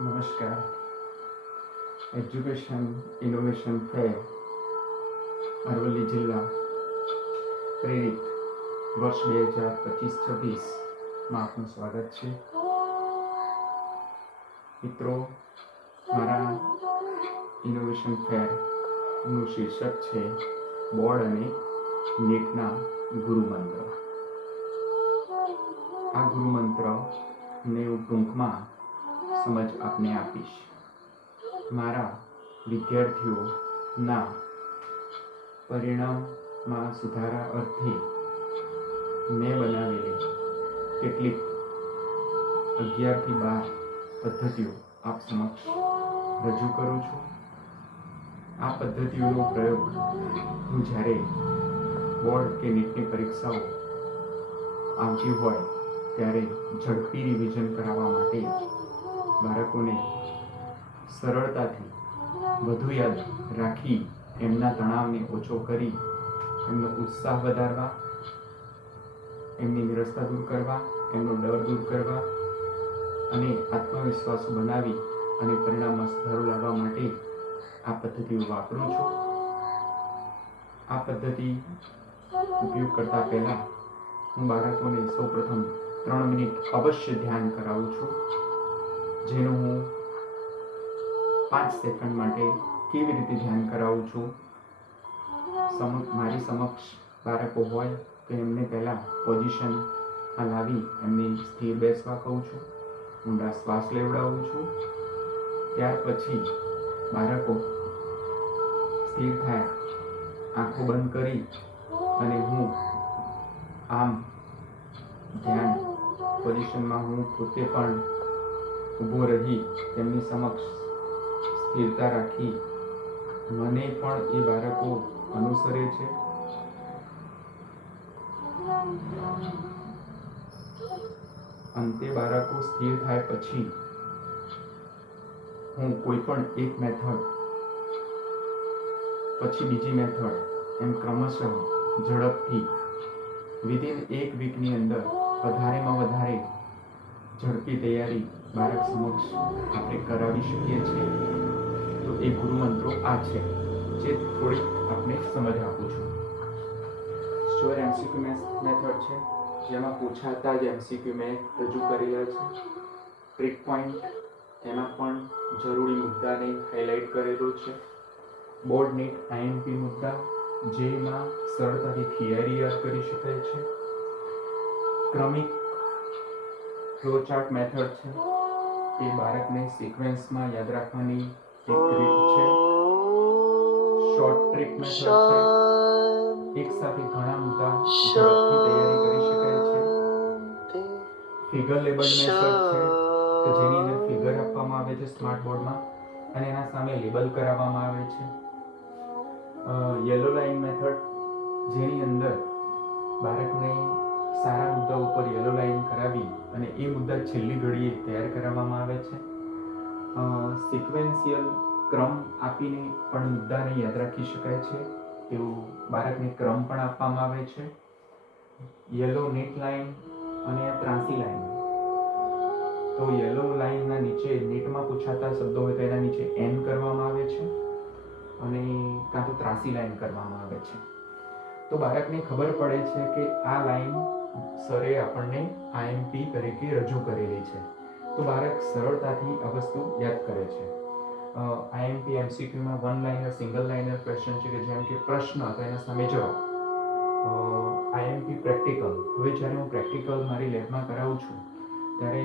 નમસ્કાર. Education innovation ફેર અરવલ્લી જિલ્લા પ્રેરિત વર્ષ 2025-26માં આપનું સ્વાગત છે. મિત્રો, મારા ઇનોવેશન ફેરનું શીર્ષક છે બોર્ડ અને નીટના ગુરુમંત્ર. આ ગુરુમંત્રને હું ટૂંકમાં સમજ આપને આપીશ. મારા વિદ્યાર્થીઓના પરિણામમાં સુધારા અર્થે મેં બનાવેલી કેટલીક 11 થી 12 પદ્ધતિઓ આપ સમક્ષ રજૂ કરું છું. આ પદ્ધતિઓનો પ્રયોગ હું જ્યારે બોર્ડ કે નીટની પરીક્ષાઓ આવતી હોય ત્યારે ઝડપી રિવિઝન કરાવવા માટે બાળકોને સરળતાથી વધુ યાદ રાખી એમના તણાવને ઓછો કરી એમનો ઉત્સાહ વધારવા, એમની નિરસતા દૂર કરવા, એમનો ડર દૂર કરવા અને આત્મવિશ્વાસ બનાવી અને પરિણામમાં સુધારો લાવવા માટે આ પદ્ધતિઓ વાપરું છું. આ પદ્ધતિ ઉપયોગ કરતા પહેલા હું બાળકોને સૌપ્રથમ 3 મિનિટ અવશ્ય ધ્યાન કરાવું છું, જેનું હું 5 સેકન્ડ માટે કેવી રીતે ધ્યાન કરાવું છું. મારી સમક્ષ બાળકો હોય તો એમને પહેલાં પોઝિશનમાં લાવી એમને સ્થિર બેસવા કહું છું, ઊંડા શ્વાસ લેવડાવું છું. ત્યાર પછી બાળકો સ્થિર થાય, આંખો બંધ કરી અને હું આમ ધ્યાન પોઝિશનમાં હું પોતે પણ ઊભો રહી તેમની સમક્ષ સ્થિરતા રાખી મને પણ એ બાળકો અનુસરે છે. અંતે બાળકો સ્થિર થાય પછી હું કોઈ પણ એક મેથડ પછી બીજી મેથડ એમ ક્રમશઃ ઝડપથી વિધિન 1 વીકની અંદર વધારેમાં વધારે ઝડપી તૈયારી બાળક સમક્ષ આપણે કરાવી શકીએ છીએ. તો એ ગુરુમંત્રો આ છે, જે થોડીક આપણે સમજ આપું છું. સ્ટોર એમસીક્યુ મેથડ છે, જેમાં પૂછાતા જ એમસીક્યુ મેં રજૂ કરેલા છે. ટ્રિક પોઈન્ટ, એમાં પણ જરૂરી મુદ્દાને હાઇલાઇટ કરેલો છે. બોર્ડ નીટ આઈએમપી મુદ્દા, જેમાં સરળતાથી થિયરી યાદ કરી શકાય છે. ક્રમિક ફ્લોચાર્ટ મેથડ છે, એ બાળકને સિક્વન્સમાં યાદ રાખવાની એક રીત છે. શોર્ટ ટ્રિક મેથડ છે, એક સાથે ઘણા મુદ્દા ઝડપથી તૈયારી કરી શકાય છે. ફિગર લેબલ મેથડ છે, કે જેની અંદર ફિગર આપવામાં આવે છે સ્માર્ટ બોર્ડમાં અને એના સામે લેબલ કરાવવામાં આવે છે. યલો લાઇન મેથડ, જેની અંદર બાળકને સારા મુદ્દા ઉપર યલો લાઇન કરાવી અને એ મુદ્દા છેલ્લી ઘડીએ તૈયાર કરાવવામાં આવે છે. સિક્વેન્શિયલ ક્રમ આપીને પણ મુદ્દાને યાદ રાખી શકાય છે, એવું બાળકને ક્રમ પણ આપવામાં આવે છે. યલો નેટ લાઇન અને ત્રાંસી લાઇન, તો યલો લાઇનના નીચે નેટમાં પૂછાતા શબ્દો હોય તો એના નીચે એન કરવામાં આવે છે અને કાં તો ત્રાંસી લાઇન કરવામાં આવે છે. તો બાળકને ખબર પડે છે કે આ લાઇન સરે આપણને આઈએમપી તરીકે રજૂ કરેલી છે, તો બાળક સરળતાથી આ વસ્તુ યાદ કરે છે. આઈએમપી એમસીક્યુમાં 1 લાઇનર સિંગલ લાઇનર ક્વેશ્ચન છે, કે જેમ કે પ્રશ્ન તો એના સામે જવાબ. આઈએમપી પ્રેક્ટિકલ, હવે જ્યારે હું પ્રેક્ટિકલ મારી લેબમાં કરાવું છું ત્યારે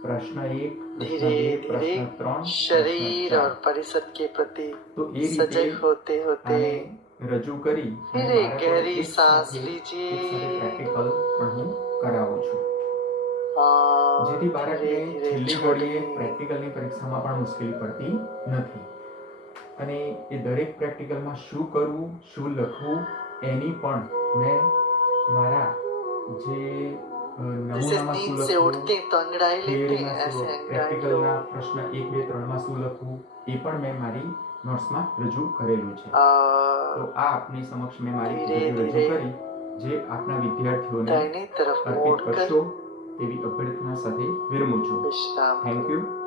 प्रश्न 1, प्रश्न 2, प्रश्न 3, शरीर और परिषद के प्रति सजग होते होते रजू करी फिर एक गहरी सांस लीजिए प्रैक्टिकल પણ હું કરાવું છું, જેથી બાળકને છેલ્લી ઘડીએ પ્રેક્ટિકલની પરીક્ષામાં પણ મુશ્કેલી પડતી નથી. અને એ દરેક પ્રેક્ટિકલમાં શું કરવું, શું લખવું એની પણ મેં મારા જે નમૂનામાં શું લખવું, પ્રેક્ટિકલના પ્રશ્ન 1, 2, 3 માં શું લખવું એ પણ મેં મારી નોટ્સમાં રજૂ કરેલું છે. તો આ આપની સમક્ષ મેં મારી પદ્ધતિ રજૂ કરી, જે આપના વિદ્યાર્થીઓને અર્પિત કરશો. તેવી અભ્યર્થના સાથે વિરમું છું. વિશ્રામ. Thank you.